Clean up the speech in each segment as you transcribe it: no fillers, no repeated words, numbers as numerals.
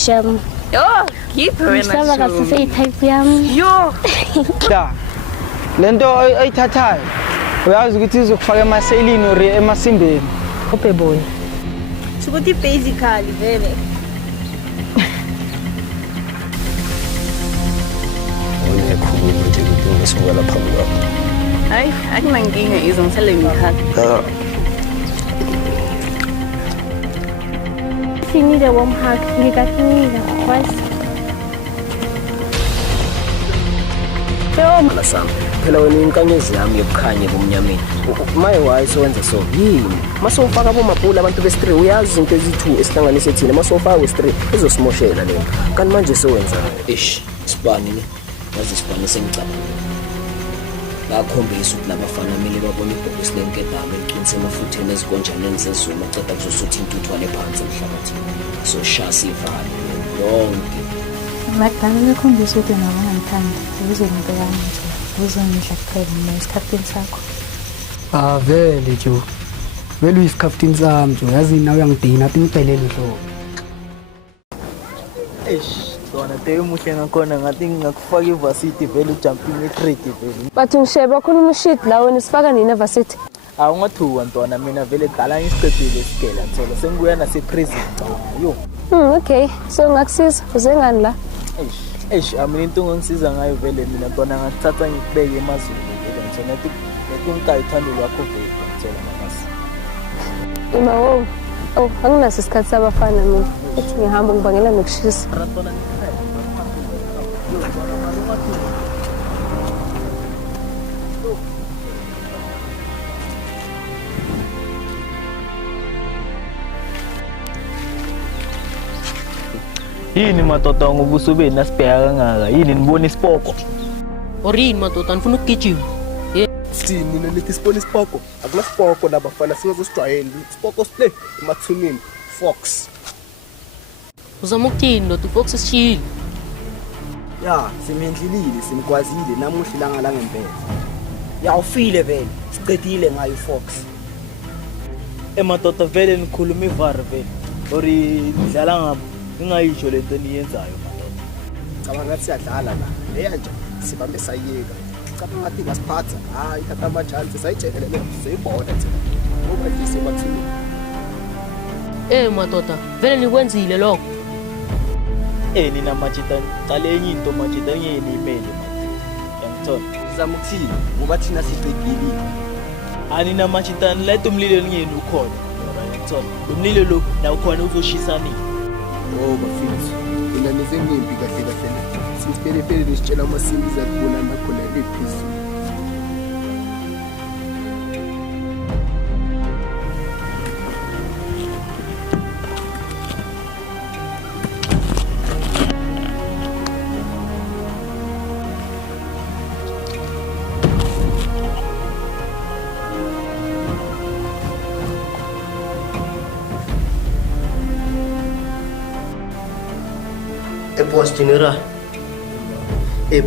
Sham. Yo, keep her in Mhlaba kasise type yami. Yo. Da. Lento ayithathayo. Uyazi ukuthi izokufaka emaselini or emasimbeni. Upheboni. Sukuthi basically vele. Unekhulu nje ukuthi ngisukela lapha kwakho. Hayi, akunankinga izongisele ngikhaka. If you need a warm hug, ngikakunika twice. Mala sami. Phela wena inkanyezi yami yokukhanya ebumnyameni. Maye wayisowenza so yini? Masofaka bomabhula abantu be-street uyazi izinto ezi2 esihlanganise thina masofaka we-street izosimoshela lento. Kanti manje sowenza isibani ne? Yazi isibani sengicabanga. Bakhombisa ukuthi labafana kumele babone ibhokisi lenkedama eqinise emafutheni ezikonjaneni zezuma eceda kuzosuthi intuthwane phansi emhlabathini. So shasi ivale yonke. Makudala bekhombisa ukuthi nabo ngithanda ukuze ngibheka nje uzongidla kuphela nesikhaphini sakho. Vele jo. Vele uyisikhaphini sami jo. Yazi nawe uyangidina athi ngiphelele hlobo. Dona tewe muhle ngakhona ngathi ngakufaka ivarsity vele ujumping egrade vele. Bathi ngisheba khona umushit la wena sifaka nini evarsity? Awungathuka ntwana mina vele dala ngisiqedile isikela thola sengibuya nase prison yo. Okay. So ngakusiza uzengani la? Mina into ngongisiza ngayo vele mina ntwana ngakuthatha ngikubeke emazweni vele ngithola ukuthi ungayithanda lokho vele ngithola namasi. Ima wo. Oh, anginaso isikhathi sabafana mina. Ethi ngihamba ngibangela nokushisa. Yini madoda ngobuso beni nasibheka kangaka yini nibona isipoko Orini madoda nifuna ukugijima Sini mina lithi sibona isipoko akunasipoko labafana singazosijwayeli isipoko siple emathunini fox uzama ukuthini ndoda ufox isishili ya simhendlilile simkwazile namuhla ilanga la ngempela ya ufile vele sicedile ngayo fox emadoda vele nikhuluma ivara vele ori nidlala ngabo ngingayisho lento niyenzayo madoda cabanga ngathi siyadlala la eyanje sibambe sayiyeka cabanga ngathi ngasiphatha hayi thatha amajani sayitshelele seyibona thina ngoba nje sebathini madoda vele nikwenzile lokho nina majita cale enye into majita ngiyeni imeli yangithola sizama ukuthini ngoba thina siqedile anina majita let umlilo ngiyeni ukhona yangithola umlilo lo la ukhona uzoshisana bafethu mina nesengimbi kahle kahle sisiphelele nisitshela amasimo izakubonana khona ephezulu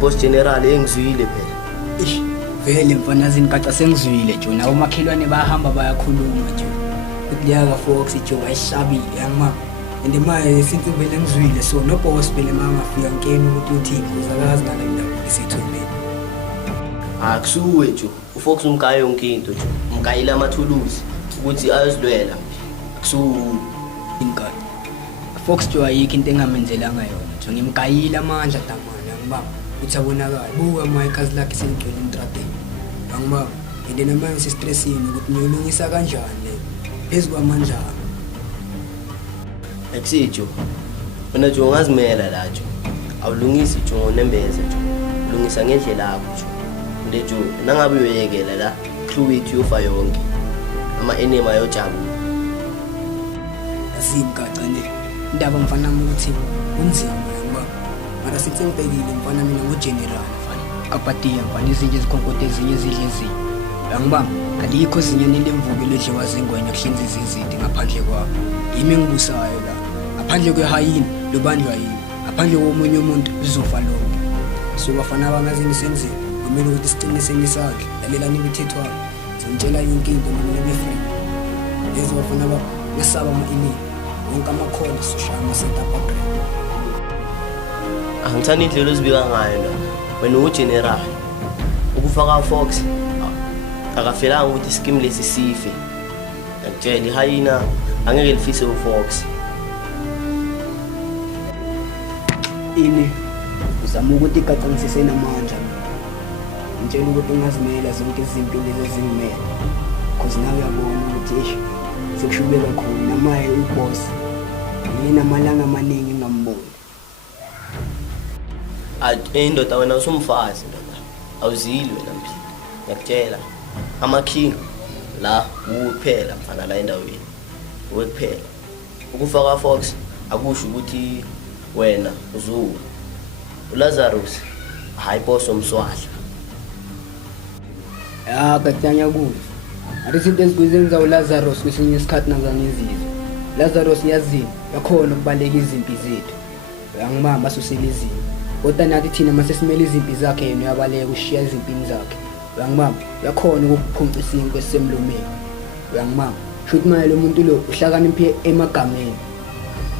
Boss General engizwile phela. Vele mfana zingaca sengizwile jo nawo makhelwane bayahamba bayakhuluma jo. Ukuyaka Fox jo ayishabile yangima. And manje since vele ngizwile so no boss vele mangafika nkeni ukuthi uthini uzakazi ngale ndawo isithombe. Akusuwe jo. UFox umgayo yonke into jo. Umgayila amathuluzi ukuthi ayozilwela. Akusuwe inkani. Fox jo ayikho into engamenzelanga yona. Jo ngimgayila amandla damana ngibaba. Uthi abonakala buka mayikazi lakhe sengcwele intradeni angibaba ende namanje sistressini ukuthi ngiyolungisa kanjani phezulu kwamandla akusijo wena nje ungazimela la nje awulungisi nje ngonembeze nje ulungisa ngendlela yakho nje nje nje nangabe uyoyekela la clue it yofa yonke ama enema yojabu asikagcine indaba mfana ukuthi unzima ngibaba mara sithi ngibhekile mfana mina ngogeneral mfana apatiya mfana izinto ezikhonkothe ezinye zidle ezinye angibamba alikho zinye nilemvuke ledliwa zengwenya kuhlinza izizindi ngaphandle kwabo yimi ngibusayo la ngaphandle kwehayini lobanjwa yini ngaphandle komunye umuntu uzofa lonke so bafana abangazini senzile kumele ukuthi siqiniseni isakhe lalelani imithethwa sintshela yonke into noma nefriend lezo bafana ngesaba ama-email wonke amakhono soshaya ama-setup upgrade Angithanda indlela ozibika ngayo la. Wena ugeneral. Ukufaka Fox akafelanga ukuthi scheme lesi sife. Ngitshela ihayina angeke lifise uFox. Ini uzama ukuthi iqaqangisise namandla. Ngitshela ukuthi ungazimela zonke izinto lezi ezingimele. Because nawe uyabona ukuthi sekushube kakhulu namaye uboss. Yena amalanga amaningi ngamboni. Indoda wena usumfazi ndoda. Awuzili wena mphila. Ngiyakutshela amaking la ukuphela mfana la endaweni. Ukuphela. Ukufaka Fox akusho ukuthi wena uZulu. uLazarus hayi boss omswahla. Kathanya kuzo. Arisinto ezikuzenza uLazarus kwesinye isikhathi nazanezizwe. Lazarus yazini yakhona ukubaleka izimpi zethu. Uyangibamba asusele izimpi. Kodwa nathi thina mase simele izimpi zakhe yena uyabaleka ushiya izimpini zakhe. Uyangibamba yakhona ukuphunca isinkwe semlomeni. Uyangibamba shuthi maye lo muntu lo uhlakaniphe emagameni.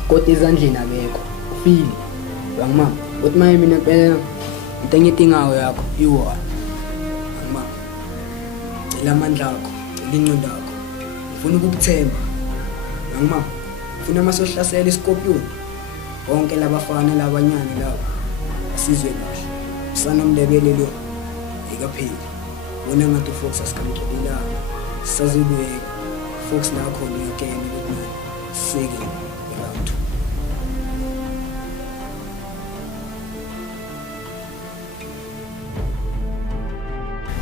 Kodwa ezandleni akekho. Ufile. Uyangibamba kodwa maye mina phela intenyetingawo yakho iwa. Lamandla akho, ingqondo yakho. Ufuna ukukuthemba. Ngiyangima. Ufuna masohlasela iScorpion. Bonke labafana labanyana labo. Asizwe kahle. Sanomlebele lo. Ikapheli. Wona ngathi uFox asikamkhelela. Sazubeka. Fox nakho ngiyakena ukuthi seke around.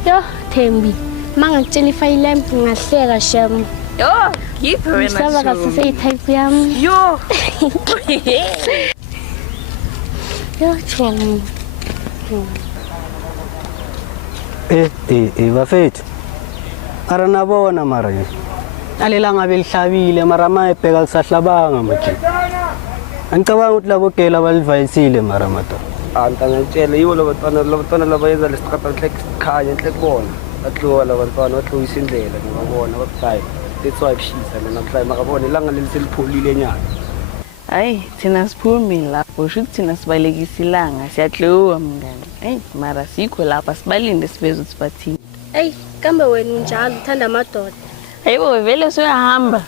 Yo, Thembi. Mangakutshela ifayile yami ngahleka shem. Yo, keep her in Mhlaba that show. kasise type yami. Yo. Yo, Thembi. Bafethu. Ara nabona mara. Alelanga belihlabile mara mayebheka kusahlabanga manje. Angicabanga ukuthi labo gela balivayisile mara madoda. Ngitshela yiwo labatwana labayenza lesiqapha khanya enhle kubona. Batlowa labantwana batlowisa indlela ngibabona bakuhayi. That's why kushisa mina namhlanje makabona ilanga leliselipholile nyana. Hayi, thina siphumi lapho, shuthi thina sibalekisa ilanga, siyadlowa mngani. Hey, mara sikho lapha sibalinde sibeze ukuthi bathini. Hey, kambe wena unjalo uthanda amadoda. Hayibo vele soyahamba.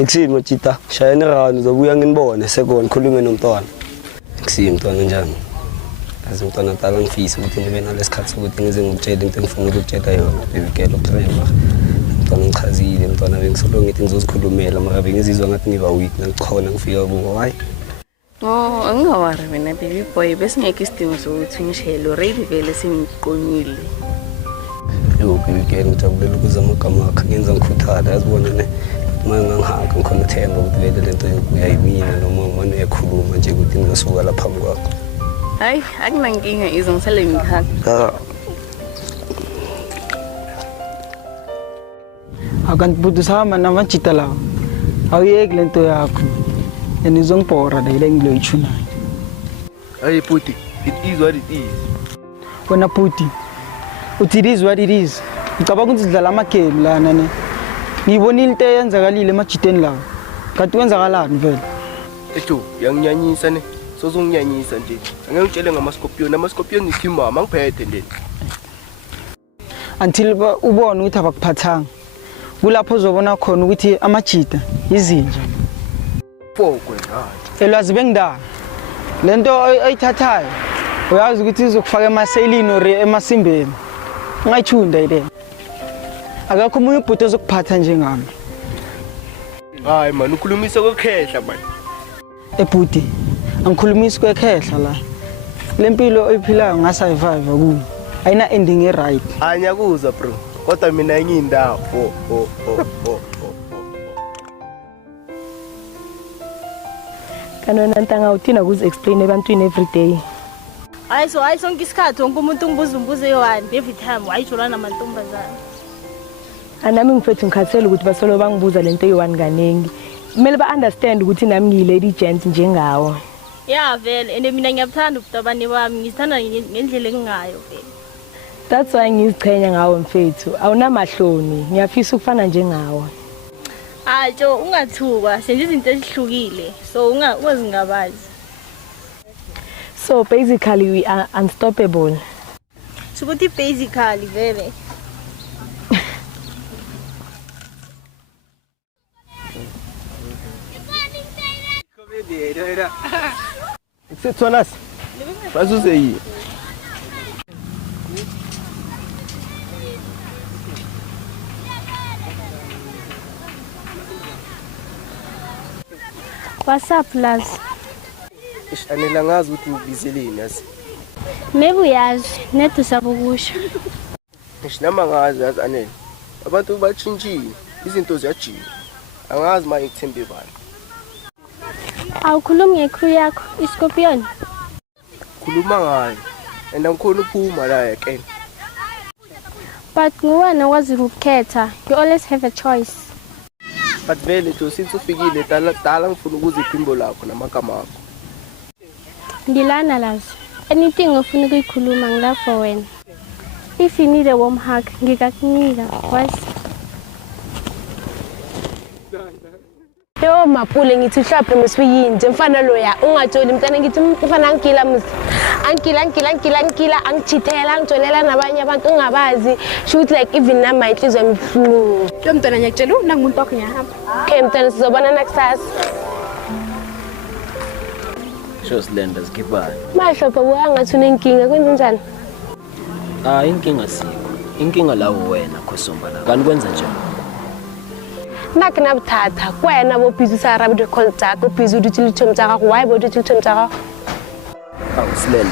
Ngisimo tita, shayene rano uzobuya nginibone sekona ngikhulume nomntwana. Ngisimo mntwana njani? Azimntwana tala ngifisa ukuthi nibe nalesikhathi sokuthi ngize ngikutshele into engifuna ukukutshela yona. Bebikela ukrema. Mntwana ngichazile mntwana bengisolo ngithi ngizozikhulumela mara bengizizwa ngathi ngiba weak nangikhona ngifika kubo hayi. Oh, angawari mina baby boy besingeke isidingo sokuthi ngishelo ready vele sengiqonile. Yo bebikela ujabulela ukuzama amagama akhe ngenza ngikhuthala yazibona ne mangangihaka ngikhona themba ukuthi vele lento uyayimina noma umane uyakhuluma nje ukuthi ngizasuka lapha phambi kwakho. Hayi, akunankinga izo ngisale ngikhaka. Akanti sahamba namajita lawo. Awuyeki lento yakho. Enizongibhora la ile ngiloyichuna. Hey Puti, it is what it is. Wena Puti. Uthi it is what it is. Ngicabanga ukuthi sidlala ama game lana ne. Ngibonile into eyenzakalile emajiteni lawo. Kanti kwenzakalani vele? Ethu, yanginyanyisa ne. Sozonginyanyisa nje. Angeke ngitshele ngamaScorpion, amaScorpion ngithimba mangiphethe ndeni. Until ubone ukuthi abakuphathanga. Kulapho uzobona khona ukuthi amajita izinja. Fokwe hayi. Elwazi bengidala. Lento ayithathayo uyazi ukuthi izokufaka emaselini or emasimbeni. Ungayichunda ile. Akakho umunye ubhuti ozokuphatha njengami. Hayi man, ukhulumisa kokhehla man. Ebhuti, angikhulumisi kwekhehla la. Lempilo oyiphilayo ngasurvive kuyo. Ayina ending e-right. Anyakuzwa bro. Kodwa mina ngiyindawo. Kanona ntanga uthina ukuze explain ebantwini every day. Hayi sonke isikhathi wonke umuntu ngibuza umbuzo eyi-1 every time wayijolana namantombazana. Anami ngifethu ngikhathele ukuthi basolo bangibuza lento eyi-1 kaningi. Kumele ba-understand ukuthi nami ngiyi-lady gent njengawo. Ya vele and mina ngiyabuthanda ubutabane bami ngizithanda ngendlela engingayo vele. That's why ngizichenya ngawo mfethu. Awunamahloni, ngiyafisa ukufana njengawo. Hayi ungathukwa senze izinto ezihlukile so ungazingabazi. So basically we are unstoppable. Sukuthi basically vele. Thomas. Faz o aí. What's up, Laz? Anela ngazi ukuthi ubizeleni yazi. Maybe uyazi, nethu sabokusho. Nginama ngazi yazi Anela. Abantu bachintshile, izinto ziyajika. Angazi manje ngithembe bani. Awukhulumi ngecrew yakho, iScorpion. Khuluma ngayo. Ngikhona ukuphuma la again. But nguwena owazi ukukhetha. You always have a choice. But vele to since ufikile dala ngifuna ukuze iphimbo lakho namagama akho. Ngilana Laz. Anything ofuna ukuyikhuluma ngila for wena. If you need a warm hug, ngikakunika. Was Yo mapule ngithi hlaphe mesiyinde mfana loya ungatsholi mntana ngithi mfana angikila musi angikila angijithela angitholela nabanye abantu ungabazi shoot like even na my inhliziyo emhlungu lo mntana ngiyakutshela nangumuntu wakho ngiyahamba okay mntana sizobana nakusasa Shoslenda zikibani mahlopha kuyangathi unenkinga kwenze njani inkinga sikho inkinga lawo wena khosomba la kanti kwenza njani nakunabuthatha kwena bobhizi sa radio call takho busy uthi thomtsa ga why bothi thomtsa ga Silenda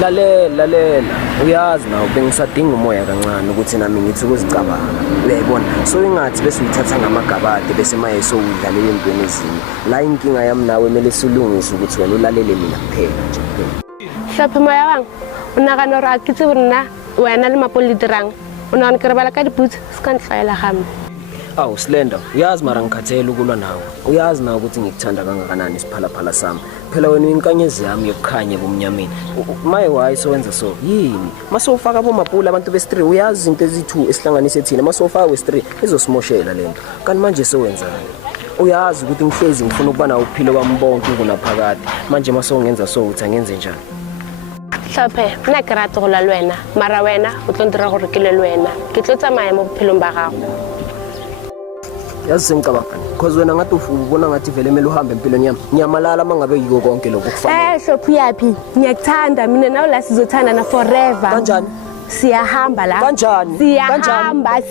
lalela uyazi nawo bengisadinga umoya kancane ukuthi nami ngithi ukuzicabanga uyayibona so ingathi bese uyithatha ngamagabade bese maye so udlalela impweni ezinye la inkinga yami nawe mele silungise ukuthi wena ulalele mina kuphela nje hlapha moya wang una kana ra kitse bona wena le mapolitirang una nkerebala ka diputsi skantlaela hambe Silenda uyazi mara ngikhathela ukulwa nawe uyazi na ukuthi ngikuthanda kangakanani isiphalaphala sami phela wena inkanyezi yami yokukhanya bomnyameni maye wayi sowenza so yini masofaka bomapula abantu be3 uyazi izinto ezi2 esihlanganise thina masofaka we3 izosimoshela lento kanti manje sowenzani uyazi ukuthi ngihlezi ngifuna ukuba nawo uphilo kwami bonke kunaphakade manje masongenza so uthi angenze njani hlaphe mina ke rata go la lwena mara wena o tlontira gore ke le lwena ke tlotsa maye mo bophelong ba gago yazi sengicabanga because wena ngathi ubona ngathi vele mele uhambe empilweni yami ngiyamalala mangabe yiko konke lokho kufanele hlophu yapi ngiyakuthanda mina nawe la sizothanda na forever kanjani siyahamba la kanjani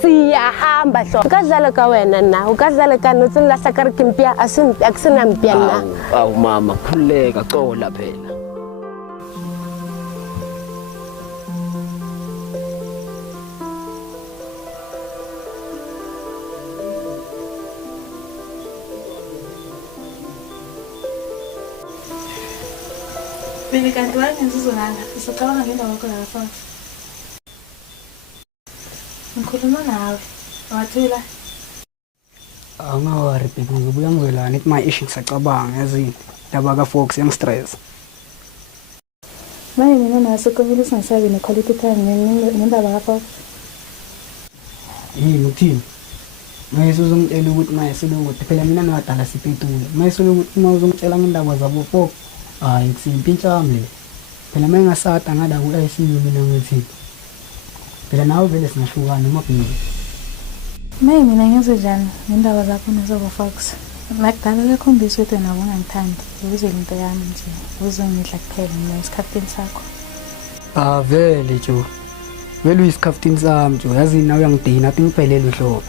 siyahamba hlo ukadlala ka wena na ukadlala ka no tsela sakare kimpia akusina mpia na awu mama khuleka cola phela Bini kanti wangenzuzolala isicabanga ngendaba yakho la Fox. Ngikhuluma nawe. Wathula. Angawari phela ngizobuya ngizolana ithi my issue ngisacabanga yazini ndaba ka Fox stress. Manje mina naso kumele singasabi ne quality time ngendaba ka Fox. Yini uthini? Mase uzongitshela ukuthi mase ukuthi phela mina ngadala siphetule. Mase ukuthi uma uzongitshela ngendaba zabo Fox hayi kusimpintsha wami le phela mengasada ngada ku ICU mina ngithi phela nawe vele singahlukana noma phela Mina ngenze njani ngendaba zakho nezobo Fox makudala lekhombisa ukuthi wena ungangithandi ukuze into yami nje uzongidla kuphela mina isikhaftini sakho vele jo vele uyisikhaftini sami jo yazi nawe uyangidina athi ngiphelele uhlobo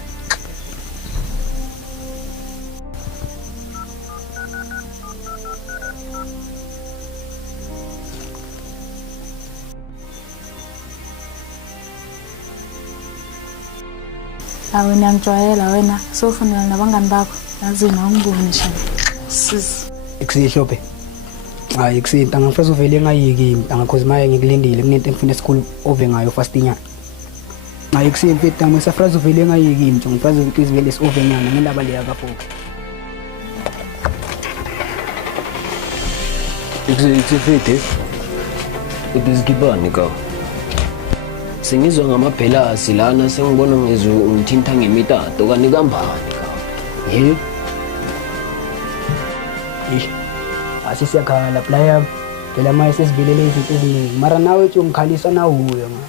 wena ngijwayela wena sofunela nabangani bakho yazi na ungibone shana sis ekusihlophe hayi kusinta ngifisa uvele ngayiki angakhozi maye ngikulindile kunento engifuna esikhulu ove ngayo fastinya hayi kusimfeta ngisafraza uvele ngayiki nje ngifisa ukuthi izivele ove nyana ngendaba leya kaFox Ikufete ibizigibani ka sengizwa ngamabhelasi lana sengibona ngizwe umthinta ngemitato kanti kambani ka asisiyakhala playa phela manje sesivelele izinto eziningi mara nawe uthi ungikhalisa nawuyo ma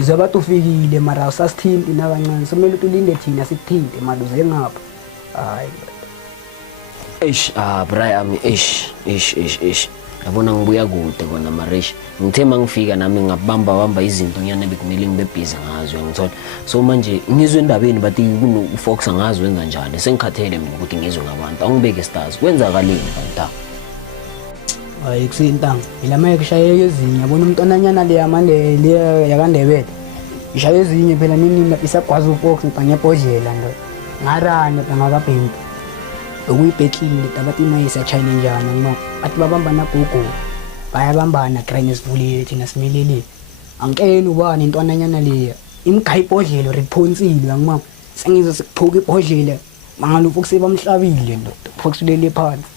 izwa bathi ufikile mara awusasithinti nakancane somele ukuthi ulinde thina sikuthinte manje uze ngapha hayi Brian ish yabona ngibuya kude kona marish ngithe mangifika nami ngabamba izinto nyane bekumele ngibe busy ngazo ngithola so manje ngizwe endabeni bathi kunofox ngazo wenza njani sengikhathele mina ukuthi ngizwe ngabantu angibeke stars kwenzakaleni banta hayi kusintanga ilama kushaye ezinye yabona umntwananyana le yamande le yakandebele ishaye ezinye phela nini isagwaza ufox ngipanyebhodlela ndo ngarane ngakabhembi okuyibhekile tabathi mayisa China njani ngima athi babambana gogo bayabambana crane sivulile thina simelele angikeni ubani intwananyana leya imgayi ibhodlelo riphonsile ngima sengizo sikuphuka ibhodlelo mangalo ufox bamhlabile ndo ufox lele phansi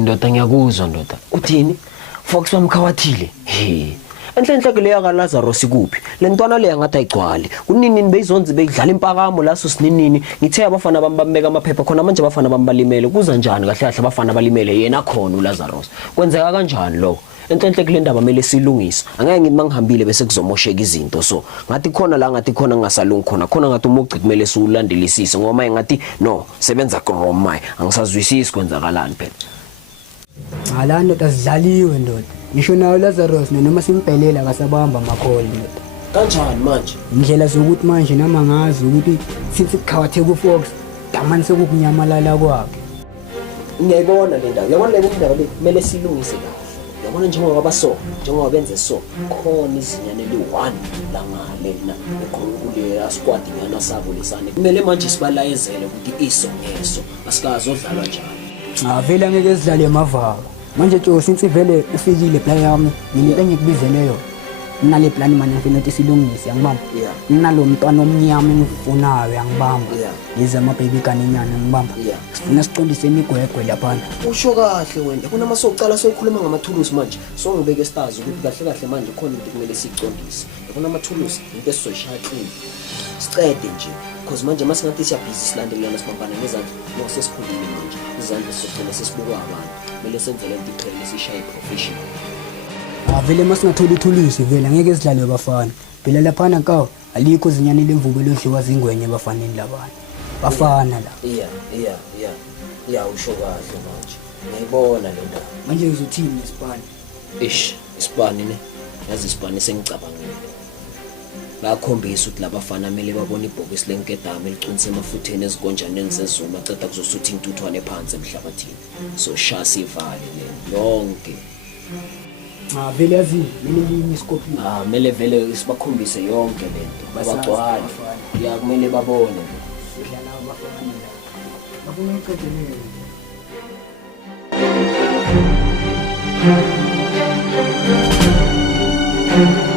ndoda ngiyakuzwa ndoda uthini fox bamkhawathile enhlenhle ke leya kaLazarus kuphi lentwana leya ngathi ayigcwali kuninini beyizonzi beyidlala impakamo laso sininini ngithe abafana bambambeka amaphepha khona manje abafana bambalimele kuza njani kahle kahle abafana balimele yena khona uLazarus kwenzeka kanjani lo enhlenhle kule ndaba mele silungisa angeke ngithi mangihambile bese kuzomosheka izinto so ngathi khona la ngathi khona ngasalungi khona ngathi umugci kumele siulandelisise ngoba maye ngathi no sebenza kromai angisazwisisi kwenzakalani phela alando tasidlaliwe ndoda ngisho nayo Lazarus noma simphelela akasabamba amakholi ndoda kanjani manje indlela zokuthi manje nama ngazi ukuthi sithi sikhawathe ku Fox damani sekukunyamalala kwakhe ngiyayibona le ndaba yabona le ndaba le kumele silungise kahle yabona njengoba baso njengoba benze so khona izinyane li1 la ngale na ekhulule squad nyana sabo lesane kumele manje sibalayezele ukuthi isongeso asikazi odlalwa njani vele ngeke sidlale emavaka manje tjo since vele ufikile plan yami mina engikubizele yona nale plan manje ngifuna ukuthi silungise yangibamba nalo mntwana omnyama engifunayo yangibamba yize ama baby kaninyana ngibamba sifuna siqondise imigwegwe lapha usho kahle wena kunama socala sokhuluma ngamathulusi manje so ngibeke stars ukuthi kahle kahle manje khona into kumele siqondise kunama thulusi into esizoshaya clean sicede nje because manje masingathi siya busy silandelana sibambana nezandla no sesikhulile manje izandla sokugcina sesibukwa abantu kumele senze lento iqhele sishaye professional vele masingathola ithulusi vele ngeke sidlale bafana phela lapha nakaw alikho zinyane lemvubo lodliwa zingwenye bafaneni labana bafana la usho kahle manje ngiyibona le ndaba manje ngizothini isipani isipani ne yazi isipani sengicabangile bakhombisa ukuthi labafana mele babone ibhokisi lenkedama eliqinise emafutheni ezikonjaneni zezuma ceda kuzosutha intuthwane phansi emhlabathini so shasi ivali le yonke vele yazi mele iskopi mele vele sibakhombise yonke lento babagcwala kumele babone sidlala abafana babone iqedelele Thank you.